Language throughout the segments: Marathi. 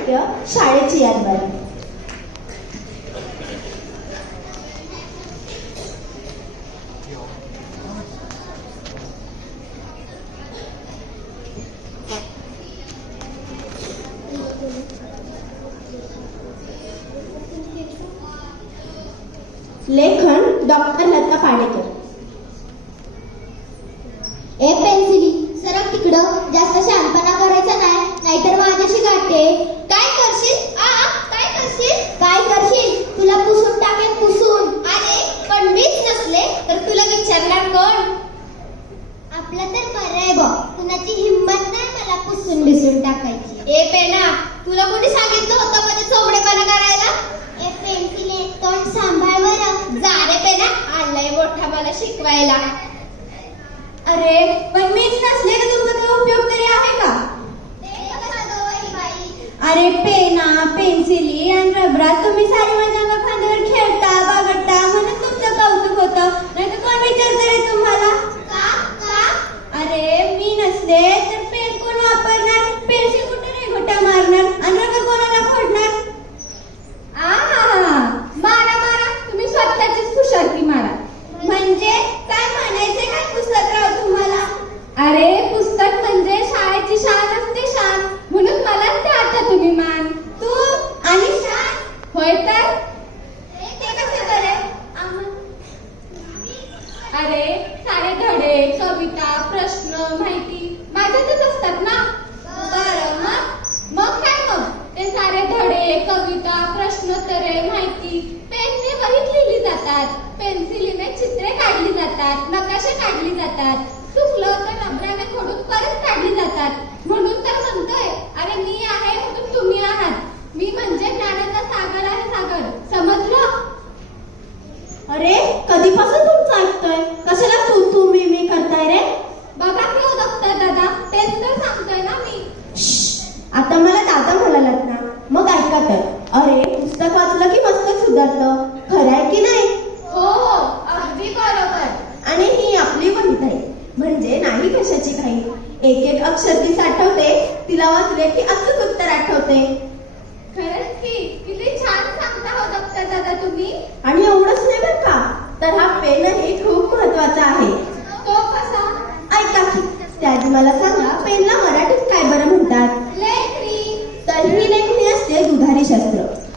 नाट्य शाळेची यादवारी. लेखन डॉक्टर लता पाडेकर ए पेन्सिली सरक तिकडं जास्त शहाणपणा करायचा नाही नाहीतर माझ्याशी गाठते काय करशील आ आ, काय करशील काय करशील तुला पुसून टाकेल पुसून अरे पण मीच नसले तर तुला विचारणार कोण आपलं तर बरं आहे बघ कुणाची हिंमत नाही मला पुसून बिसून टाकायची ए पेना तुला कोणी सांगितलं होतं मध्ये चोबडेपणा करायला ए पेन्सिले तोंड सांभाळ बरं जा रे पेना आलाय मोठा मला शिकवायला. अरे पण मीच नसले तर तुमचा काही उपयोग तरी आहे का? अरे पेना पेन्सिली आणि रबरा तुम्ही सारी माझ्या खांद्यावर खेळता बागडता म्हणून तुमचं कौतुक होतं. नाही तर कोण विचारतं रे तुम्हाला? अरे मी नसले तर पेन कोण वापरणार पेन्सिल कुठे रेघोट्या मारणार आणि रबर कोणाला फोडणार आहा मारा मारा तुम्ही स्वतःचीच खुशालकी मारा म्हणजे काय म्हणायचे काय पुस्तकराव तुम्हाला अरे पुस्तक म्हणजे शाळेची शान असते शान म्हणून मला ते आता तुम्ही मान तू आणि शान होय तर ते कसे बरे अरे सारे धडे कविता प्रश्न माहिती माझ्यातच असतात ना? बरं मग? मग काय मग? ते सारे धडे कविता प्रश्नोत्तरे माहिती पेनने वहीत लिहिली जातात. पेन्सिलीने चित्रे काढली जातात नकाशे काढली जातात. चुकलं तर रबराने खोडून परत काढली जातात. म्हणून तर म्हणतोय अरे मी आहे म्हणून तुम्ही आहात. मी म्हणजे ज्ञानाचा सागर आहे सागर समजलं अरे कधीपासून तुमचं ऐकतोय कशाला तू तू मी मी करताय रे बघा की हो डॉक्टर दादा तेच तर सांगतोय ना मी आता मला दादा म्हणालात ना तर अरे पुस्तक वाचलं की मस्तक सुधारतं. खरं आहे की नाही? हो हो अगदी बरोबर. आणि ही आपली वहीत आहे. म्हणजे नाही कशाची काही. एक एक अक्षर ती साठवते तिला वाचले की अचूक उत्तर आठवते. खरंच की किती छान सांगता हो डॉक्टर दादा तुम्ही. आणि एवढंच नाही बरं का? तर हा पेन हे खूप महत्त्वाचा आहे. तो कसा? ऐका की त्याआधी मला सांगा पेनला मराठीत काय बरं म्हणतात?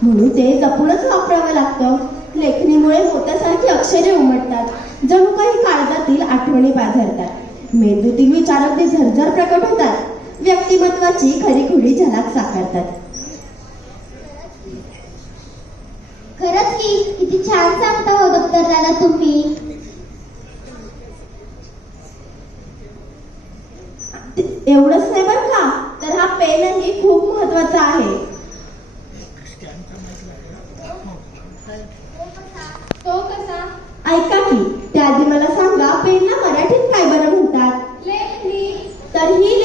म्हणून ते जपूनच वापरावं लागतं. लेखणीमुळे मोत्यासारखी अक्षरे उमटतात. जणू काही काळजातील आठवणी पाझरतात मेंदूतील विचार ते झरझर प्रकट होतात. व्यक्तिमत्वाची खरीखुरी झलक साकारतात. खरंच की किती छान सांगता हो डॉक्टर दादा तुम्ही एवढंच नाही बरं का तर हा पेनही खूप महत्त्वाचा आहे तो कसा ऐका की त्याआधी मला सांगा पेनला मराठीत काय बरं म्हणतात लेखणी तर ही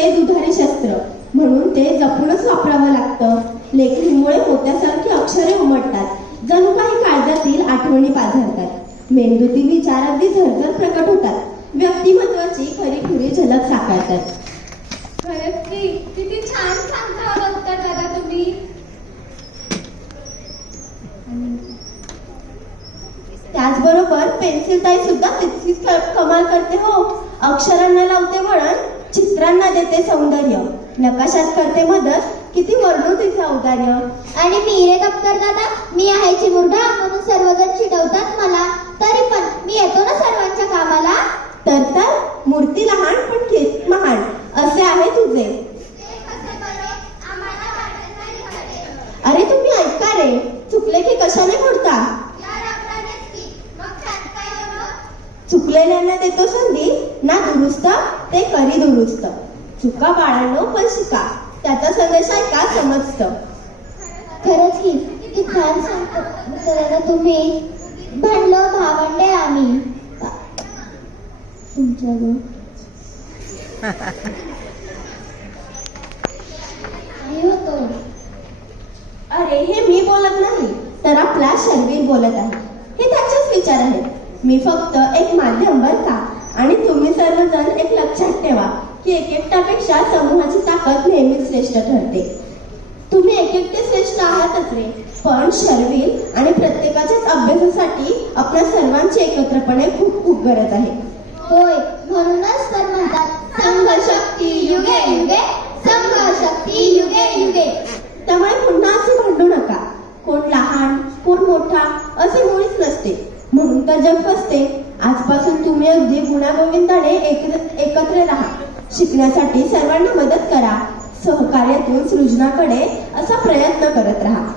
असते दुधारी शस्त्र. म्हणून ते जपूनच वापरावं लागतं. लेखणीमुळे मोत्यासारखी अक्षरे उमटतात. जणू काही काळजातील आठवणी पाझरतात. मेंदूतील विचार अगदी झरझर प्रकट होतात. व्यक्तिमत्वाची खरी खुरी झलक साकारतात. किती छान सांगता डॉक्टर दादा तुम्ही. त्याचबरोबर पेन्सिल ताई सुद्धा तितकीच कमाल करते हो. अक्षरांना लावते वळण. चित्रांना देते सौंदर्य. नकाशात करते मदत किती वर्णू तिचे औदार्य. आणि मी रे डॉक्टर दादा मी आहे चिमुरडा म्हणून सर्वजण चिडवतात मला. तरी पण मी येतो ना सर्वांच्या कामाला? तर तर मूर्ती लहान पण महान. असे आहे तुझे. अरे तुम्ही ऐका रे. चुकले की कशाने मोडता? चुकलेल्यांना देतो संधी. ना दुरुस्त ते करी दुरुस्त चुका बाळांनो पण शिका. त्याचा संदेश ऐका समजतं. खरंच की किती छान सांगतो. तुम्ही भांडलो भावंडे आम्ही तुमच्याजवळ. अरे हे मी बोलत नाही तर आपला शर्वीर बोलत आहे. हे त्याचेच विचार आहेत. मी फक्त एक माध्यम बर का? आणि तुम्ही सर्वजण एक लक्षात ठेवा की एक एकट्यापेक्षा समूहाची ताकद नेहमीच श्रेष्ठ ठरते. तुम्ही एक एकटे श्रेष्ठ आहातच रे. पण शर्विल आणि प्रत्येकाच्याच अभ्यासासाठी आपल्या सर्वांची एकत्रपणे खूप खूप गरज आहे. होय म्हणूनच तर म्हणतात संघ शक्ती युगे युगे संघ शक्ती युगे युगे. त्यामुळे पुन्हा असे भांडू नका. कोण लहान कोण मोठा असे मुळीच नसते. म्हणून तर जग फसते. आजपासून तुम्ही अगदी गुणागोविंदाने एक- एकत्र राहा. शिकण्यासाठी सर्वांना मदत करा. सहकार्यातून सृजनाकडे असा प्रयत्न करत राहा.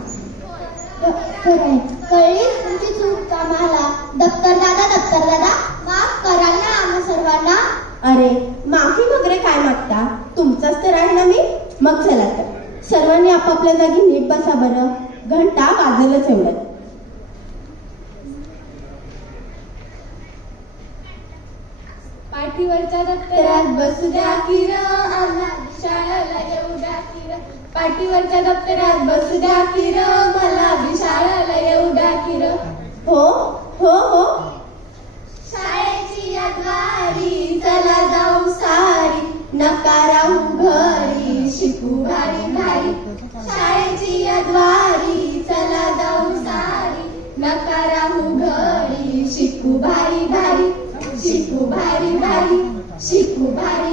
कळली तुमची चूक आम्हाला दप्तर दादा दप्तर दादा माफ कराल ना आम्हा सर्वांना. अरे माफी वगैरे काय मागता? तुमचाच तर आहे ना मी? मग चला तर. सर्वांनी आपापल्या जागी नीट बसा बरं. घंटा वाजलच एवढं. पाठीवरच्या दप्तरात बसू द्या किर आम्हाला शाळेला येऊ द्या किर पाठीवरच्या दप्तरात बसू द्या किर मला शाळेला येऊ द्या किर हो हो हो. शाळेची अद्वारी चला जाऊ सारी. नका राहू घरी शिकू भारी भारी. शाळेची अद्वारी चला जाऊ सारी. नका राहू घरी शिकू भारी शिकू भारी